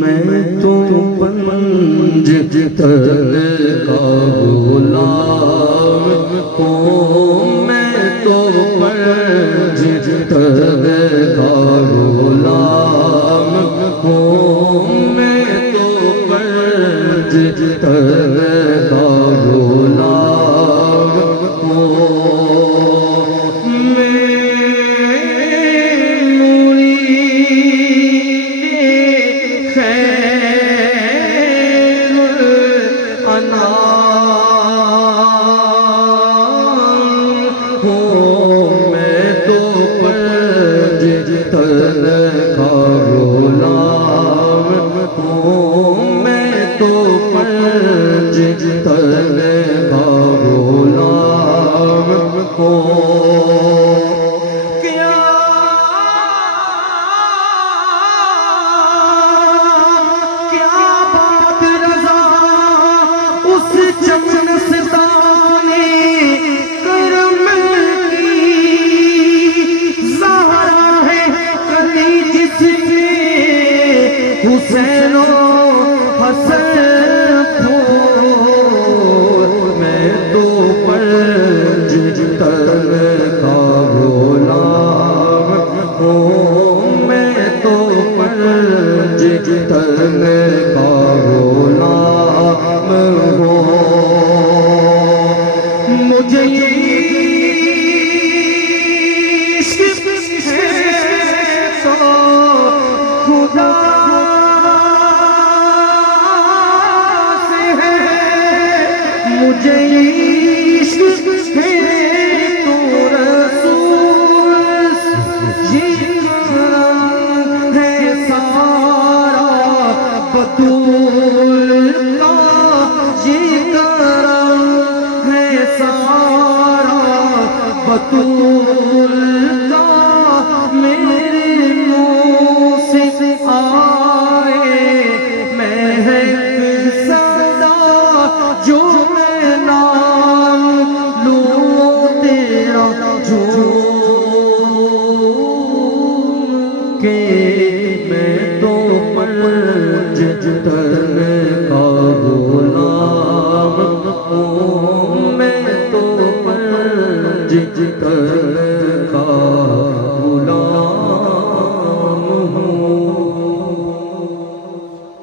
میں تو پنجتن کا غلام ہوں، میں تو پنجتن کا غلام ہوں، میں تو پنجتن کا غلام ہوں، میں حسین و حسن پھول، میں تو پنجتن کا غلام ہوں، میں تو پنجتن کا غلام ہوں، مجھے عشق ہے تو خدا مجھے عشق ہے تو رسول، یہ کرم ہے سارا بطول کا، یہ کرم ہے سارا بطول